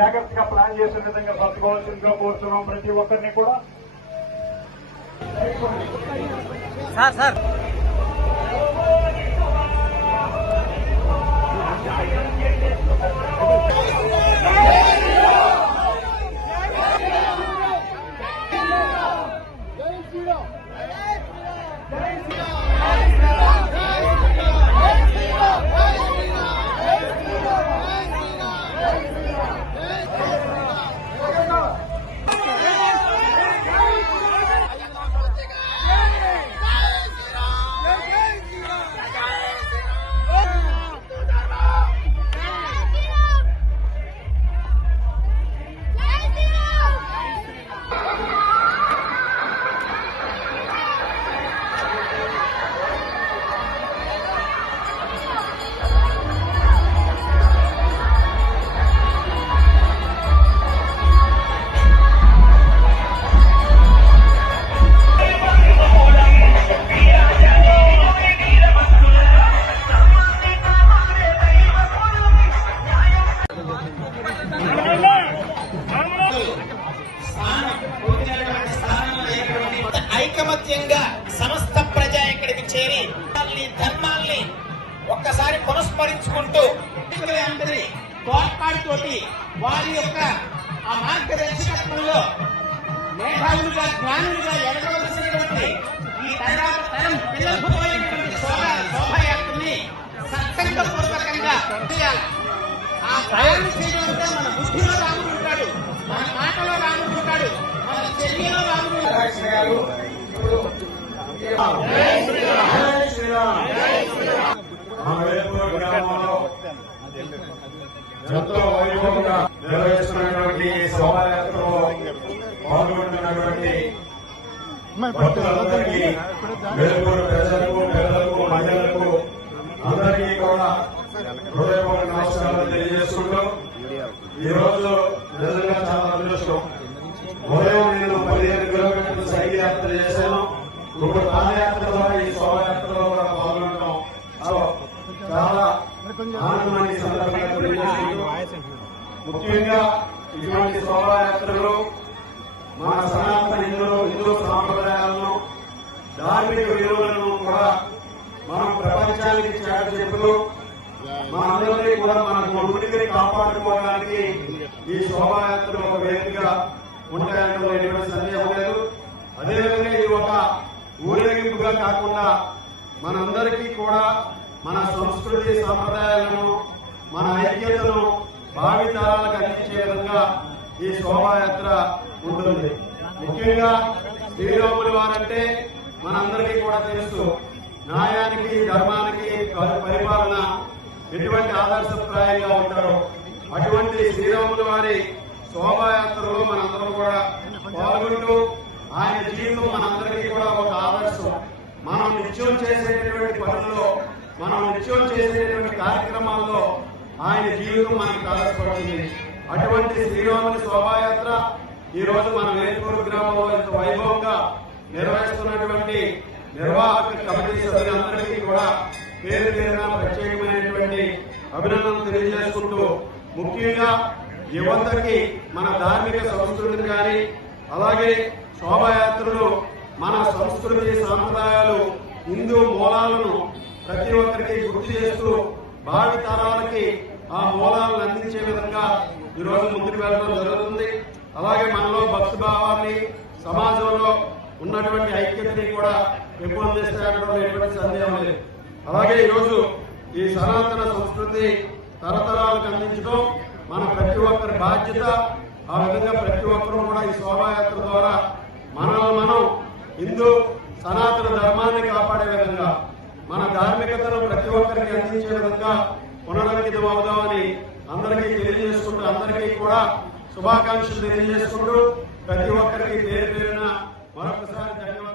జాగ్రత్తగా ప్లాన్ చేసే విధంగా పట్టుకోవాల్సిందిగా కోరుతున్నాం ప్రతి ఒక్కరిని కూడా. సార్ ఐకమత్యంగా సమస్త ప్రజ ఇక్కడికి చేరి ధర్మాల్ని ఒక్కసారి పునస్మరించుకుంటూ అందరి తోడ్పాటుతోటి వారి యొక్క ఆ మార్గదర్శకత్వంలో మేధావులుగా జ్ఞానులుగా ఎదగవలసినటువంటి ఈ తర్వాత తరం పిల్లలైనటువంటి శోభాయాత్రని సత్సంగపూర్వకంగా చేయాలి. ఆ ప్రయాణం చేయడంతో మన బుద్ధిలో రాముడు ఉంటాడు, మన మాటలో రాముడు ఉంటాడు, మన చర్యలో రాముడు ఉంటాడు. ఎంతో వైభవంగా నిర్వహిస్తున్నటువంటి శోభాయాత్రలో పాల్గొంటున్నటువంటి భక్తులందరికీ, వేలుపూరు ప్రజలకు, పిల్లలకు, మహిళలకు అందరికీ కూడా హృదయపూర్వక నమస్కారాలు తెలియజేసుకుంటూ ఈ రోజు నిజంగా చాలా అదృష్టం. ఉదయం నేను 15 కిలోమీటర్లు సైకిల్ యాత్ర చేశాను. ఇప్పుడు పాదయాత్ర ద్వారా ఈ శోభాయాత్రలో కూడా పాల్గొనడం చాలా ఆనందమైన సందర్భంగా తెలియజేసుకుంటూ, ముఖ్యంగా ఇటువంటి శోభాయాత్రలు మన సనాతన హిందూ సాంప్రదాయాలను, ధార్మిక విలువలను కూడా మనం ప్రపంచానికి చాటి చెబుతూ మనందరినీ కూడా మన ఉనికిని కాపాడుకోవడానికి ఈ శోభాయాత్రలు ఒక వేదికగా ఉంటాయనడంలో ఎటువంటి సందేహం లేదు. అదేవిధంగా ఇది ఒక ఊరేగింపుగా కాకుండా మనందరికీ కూడా మన సంస్కృతి సంప్రదాయాలను, మన ఐక్యతను భావితరాలకు అందించే విధంగా ఈ శోభాయాత్ర ఉంటుంది. ముఖ్యంగా శ్రీరాములు వారంటే మనందరికీ కూడా తెలుసు, న్యాయానికి, ధర్మానికి పరిపాలన ఎటువంటి ఆదర్శప్రాయంగా ఉంటారో అటువంటి శ్రీరాములు వారి శోభాయాత్రలో మనందరం కూడా పాల్గొంటూ ఆయన జీవితం మనందరికీ కూడా ఒక ఆదర్శం. మనం నిత్యం చేసేటువంటి పనుల్లో, మనం నిత్యం చేసేటువంటి కార్యక్రమాల్లో ఆయన జీవితం మనకు ఆదర్శపడుతుంది. అటువంటి శ్రీరాముని శోభాయాత్ర ఈ రోజు మన వేలుపూరు గ్రామంలో ఎంతో వైభవంగా నిర్వహిస్తున్నటువంటి నిర్వాహక కమిటీ సభ్యులందరికీ కూడా పేరు పేరున ప్రత్యేకమైనటువంటి అభినందనలు తెలియజేసుకుంటూ, ముఖ్యంగా యువతకి మన ధార్మిక సంస్కృతిని కానీ, అలాగే శోభాయాత్రలు మన సంస్కృతి సాంప్రదాయాలు, హిందూ మూలాలను ప్రతి ఒక్కరికి గుర్తు చేస్తూ భావి తరాలకి ఆ మూలాలను అందించే విధంగా ఈరోజు ముందుకు వెళ్ళడం జరుగుతుంది. అలాగే మనలో భక్తిభావాన్ని, సమాజంలో ఉన్నటువంటి ఐక్యతని కూడా పెంపొందిస్తాయనడంలో ఎటువంటి సందేహం లేదు. అలాగే ఈరోజు ఈ సనాతన సంస్కృతి తరతరాలకు అందించడం మన ప్రతి ఒక్కరి బాధ్యత. ఆ విధంగా ప్రతి ఒక్కరూ కూడా ఈ శోభాయాత్ర ద్వారా మనం హిందూ సనాతన ధర్మాన్ని కాపాడే విధంగా, మన ధార్మికతను ప్రతి ఒక్కరికి అందించే విధంగా పునరంకితం అవుదామని అందరికీ తెలియజేసుకుంటూ, అందరికీ కూడా శుభాకాంక్షలు తెలియజేసుకుంటూ, ప్రతి ఒక్కరికి పేరు పేరున మరొకసారి ధన్యవాదాలు.